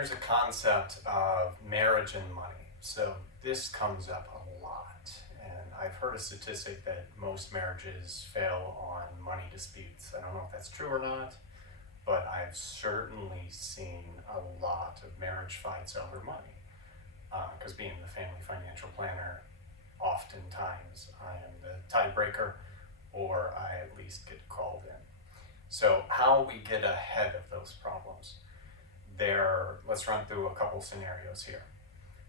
here's a concept of marriage and money. So this comes up a lot, and I've heard a statistic that most marriages fail on money disputes. I don't know if that's true or not, but I've certainly seen a lot of marriage fights over money. Because being the family financial planner, oftentimes I am the tiebreaker, or I at least get called in. So how we get ahead of those problems? Let's run through a couple scenarios here.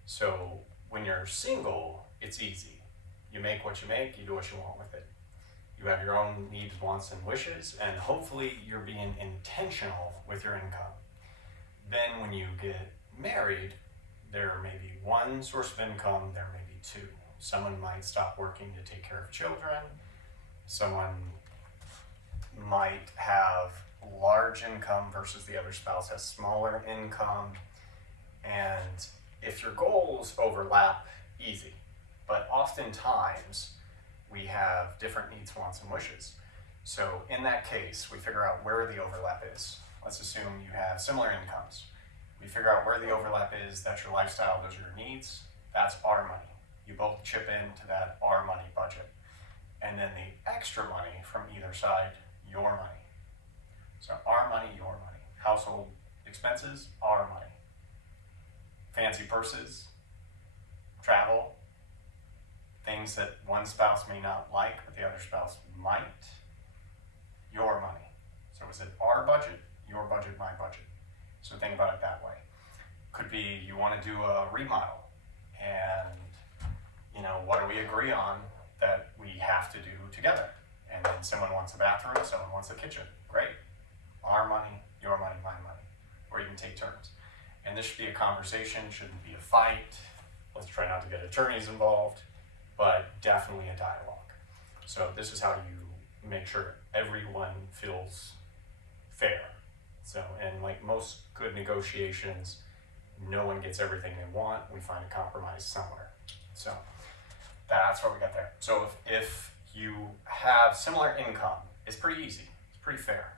So when you're single, it's easy. You make what you make, you do what you want with it. You have your own needs, wants, and wishes, and hopefully you're being intentional with your income. Then when you get married, there may be one source of income, there may be two. Someone might stop working to take care of children. Someone might have large income versus the other spouse has smaller income. And if your goals overlap, easy. But oftentimes we have different needs, wants, and wishes. So in that case, we figure out where the overlap is. Let's assume you have similar incomes. We figure out where the overlap is, that's your lifestyle, those are your needs, that's our money. You both chip into that our money budget. And then the extra money from either side, your money. So our money, your money. Household expenses, our money. Fancy purses, travel, things that one spouse may not like, but the other spouse might, your money. So is it our budget, your budget, my budget? So think about it that way. Could be you want to do a remodel, and what do we agree on that we have to do together? And then someone wants a bathroom, someone wants a kitchen. Great. Our money, your money, my money. Or you can take turns. And this should be a conversation, shouldn't be a fight. Let's try not to get attorneys involved, but definitely a dialogue. So this is how you make sure everyone feels fair. So, and like most good negotiations, no one gets everything they want. We find a compromise somewhere. So that's what we got there. So if you have similar income, it's pretty easy. It's pretty fair.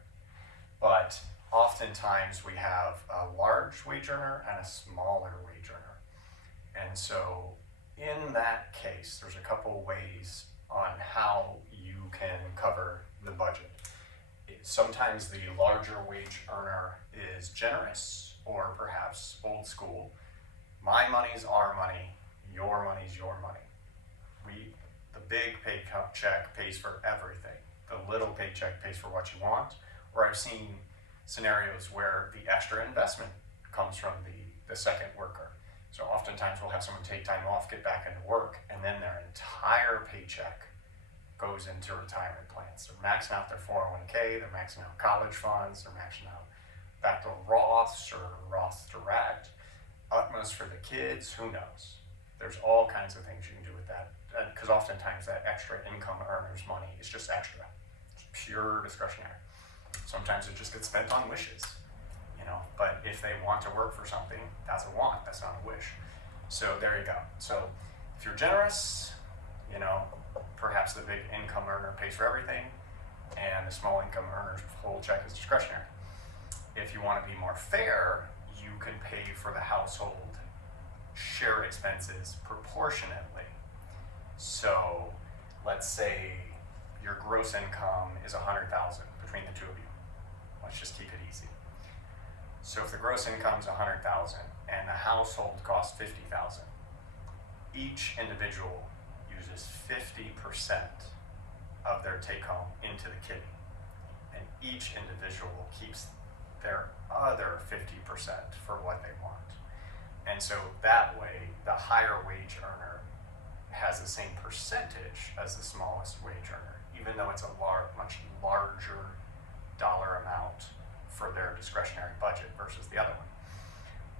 But oftentimes we have a large wage earner and a smaller wage earner. And so in that case, there's a couple ways on how you can cover the budget. Sometimes the larger wage earner is generous or perhaps old school. My money's our money, your money's your money. The big paycheck pays for everything. The little paycheck pays for what you want. Or I've seen scenarios where the extra investment comes from the second worker. So oftentimes we'll have someone take time off, get back into work, and then their entire paycheck goes into retirement plans. They're maxing out their 401k, they're maxing out college funds, they're maxing out back to Roths or Roth Direct, Utmost for the kids, who knows? There's all kinds of things you can do with that, because oftentimes that extra income earner's money is just extra. It's pure discretionary. Sometimes it just gets spent on wishes, but if they want to work for something, that's a want, that's not a wish. So there you go. So if you're generous, perhaps the big income earner pays for everything, and the small income earner's whole check is discretionary. If you want to be more fair, you can pay for the household shared expenses proportionately. So let's say your gross income is $100,000 between the two of you. Let's just keep it easy. So if the gross income is $100,000 and the household costs $50,000, each individual uses 50% of their take-home into the kitty, and each individual keeps their other 50% for what they want. And so that way, the higher wage earner has the same percentage as the smallest wage earner, even though it's a much larger dollar amount for their discretionary budget versus the other one.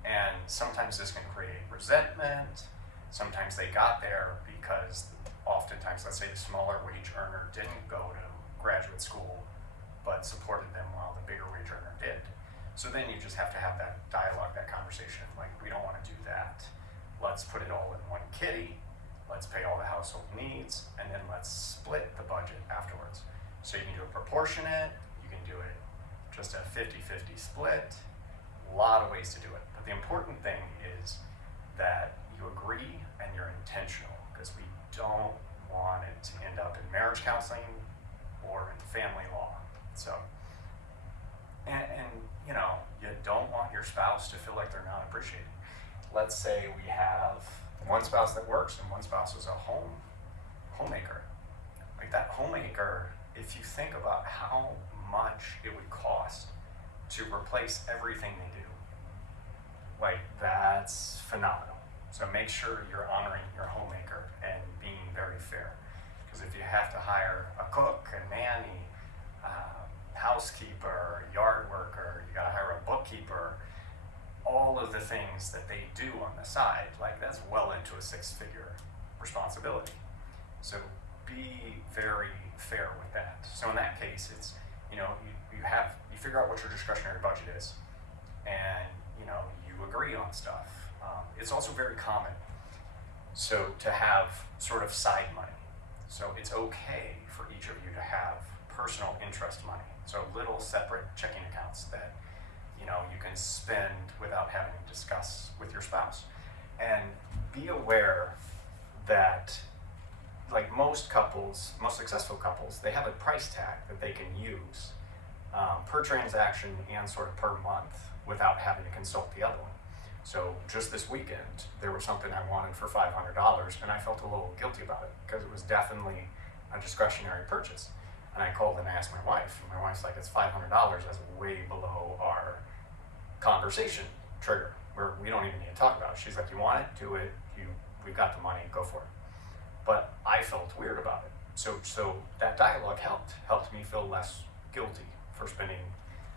And sometimes this can create resentment. Sometimes they got there because oftentimes, let's say the smaller wage earner didn't go to graduate school, but supported them while the bigger wage earner did. So then you just have to have that dialogue, that conversation, like, we don't want to do that. Let's put it all in one kitty. Let's pay all the household needs, and then let's split the budget afterwards. So you can do it proportionate, you can do it just a 50-50 split, a lot of ways to do it. The But the important thing is that you agree and you're intentional, because we don't want it to end up in marriage counseling or in family law. So, and you know, you don't want your spouse to feel like they're not appreciated. Let's say we have one spouse that works and one spouse is a homemaker. Like that homemaker, if you think about how much it would cost to replace everything they do, like that's phenomenal. So make sure you're honoring your homemaker and being very fair. Because if you have to hire a cook, a nanny, housekeeper, yard worker, you gotta hire a bookkeeper, all of the things that they do on the side, like that's well into a six-figure responsibility. So be very fair with that. So in that case, it's, you know, you figure out what your discretionary budget is, and you know, you agree on stuff. It's also very common so to have sort of side money. So it's okay for each of you to have personal interest money. So little separate checking accounts that, you know, you can spend without having to discuss with your spouse. And be aware that, like most couples, most successful couples, they have a price tag that they can use per transaction and sort of per month without having to consult the other one. So just this weekend, there was something I wanted for $500, and I felt a little guilty about it because it was definitely a discretionary purchase. And I called and I asked my wife, and my wife's like, it's $500, that's way below our conversation trigger, where we don't even need to talk about it. She's like, you want it, do it, we've got the money, go for it. But I felt weird about it. So that dialogue helped me feel less guilty for spending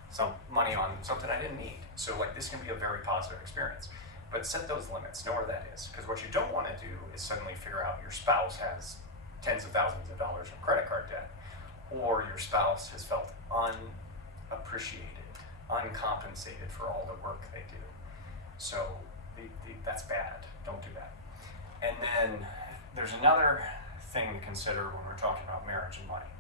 some money on something I didn't need. So like this can be a very positive experience. But set those limits, know where that is. Because what you don't want to do is suddenly figure out your spouse has tens of thousands of dollars in credit card debt, or your spouse has felt unappreciated, uncompensated for all the work they do. So that's bad. Don't do that. And then there's another thing to consider when we're talking about marriage and money.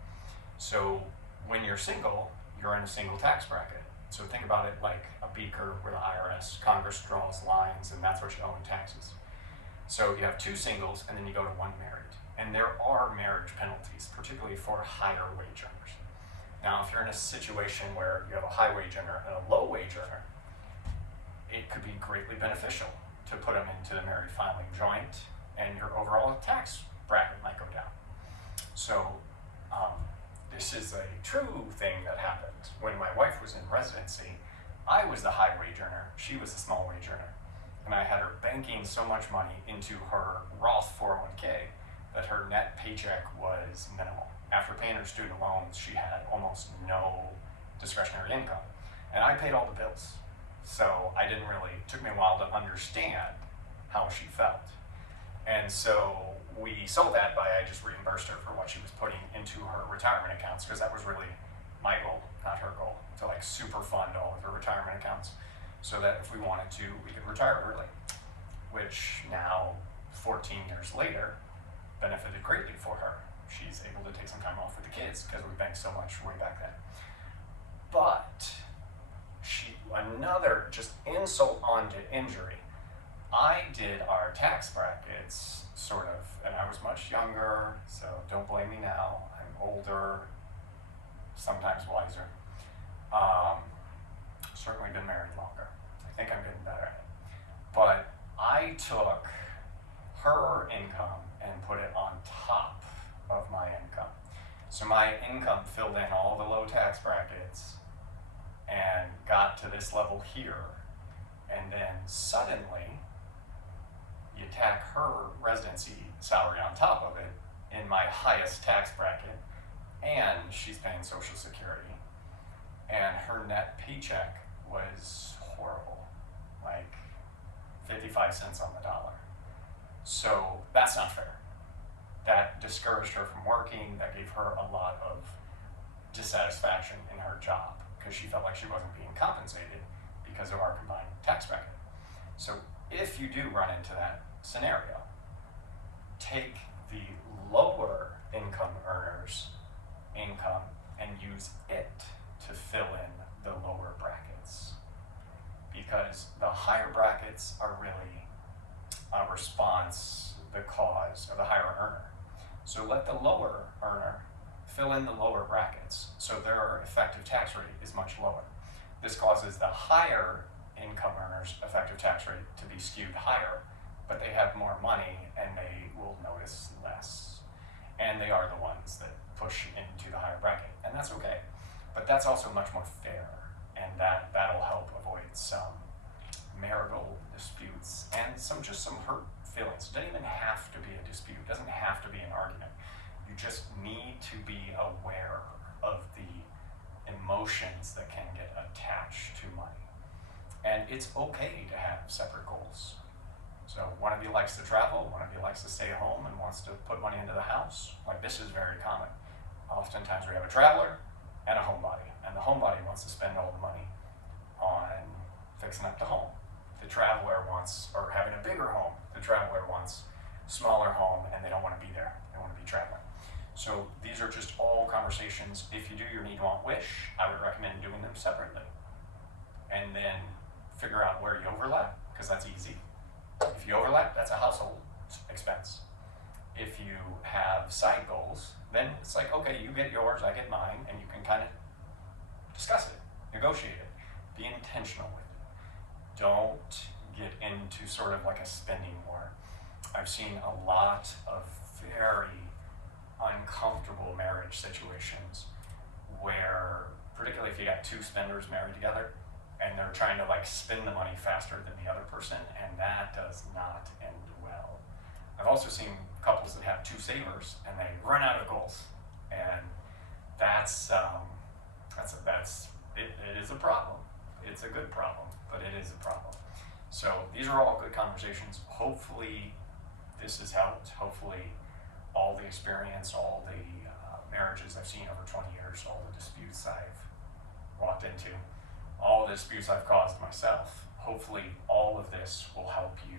So when you're single, you're in a single tax bracket. So think about it like a beaker where the IRS, Congress draws lines, and that's what you owe in taxes. So you have two singles, and then you go to one married. And there are marriage penalties, particularly for higher wage earners. Now, if you're in a situation where you have a high wage earner and a low wage earner, it could be greatly beneficial to put them into the married filing joint, and your overall tax bracket might go down. So this is a true thing that happened. When my wife was in residency, I was the high wage earner, she was the small wage earner. And I had her banking so much money into her Roth 401k that her net paycheck was minimal. After paying her student loans, she had almost no discretionary income. And I paid all the bills. So it took me a while to understand how she felt. And so we sold that by, I just reimbursed her for what she was putting into her retirement accounts, because that was really my goal, not her goal, to like super fund all of her retirement accounts so that if we wanted to, we could retire early, which now, 14 years later, benefited greatly for her. She's able to take some time off with the kids because we banked so much way back then. But another just insult onto injury. I did our tax brackets sort of, and I was much younger, so don't blame me now. I'm older, sometimes wiser. Certainly been married longer. I think I'm getting better at it. But I took her income and put it on top of my income. So my income filled in all the low tax brackets and got to this level here. And then suddenly, you tack her residency salary on top of it in my highest tax bracket, and she's paying Social Security. And her net paycheck was horrible, like 55 cents on the dollar. So that's not fair. That discouraged her from working. That gave her a lot of dissatisfaction in her job because she felt like she wasn't being compensated because of our combined tax bracket. So if you do run into that scenario, take the lower income earners' income and use it to fill in the lower brackets. Be because the higher brackets are really a response, the cause of the higher earner. So let the lower earner fill in the lower brackets so their effective tax rate is much lower. This causes the higher income earners' effective tax rate to be skewed higher, but they have more money and they will notice less. And they are the ones that push into the higher bracket, and that's okay. But that's also much more fair, and that'll help avoid some marital disputes and just some hurt feelings. It doesn't even have to be a dispute. It doesn't have to be an argument. You just need to be aware of the emotions that can get attached to money. And it's okay to have separate goals. So one of you likes to travel, one of you likes to stay at home and wants to put money into the house. Like, this is very common. Oftentimes we have a traveler and a homebody, and the homebody wants to spend all the money on fixing up the home. The traveler wants, or having a bigger home, the traveler wants smaller home, and they don't want to be there. They want to be traveling. So these are just all conversations. If you do your need, want, wish, I would recommend doing them separately. And then figure out where you overlap, because that's easy. If you overlap, that's a household expense. If you have side goals, then it's like, okay, you get yours, I get mine, and you can kind of discuss it, negotiate it, be intentional with it. Don't get into sort of like a spending war. I've seen a lot of very uncomfortable marriage situations where, particularly if you got two spenders married together, and they're trying to like spend the money faster than the other person, and that does not end well. I've also seen couples that have two savers and they run out of goals, and it is a problem. It's a good problem, but it is a problem. So these are all good conversations. Hopefully this has helped. Hopefully all the experience, all the marriages I've seen over 20 years, all the disputes I've walked into, all the disputes I've caused myself, hopefully all of this will help you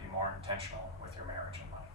be more intentional with your marriage and life.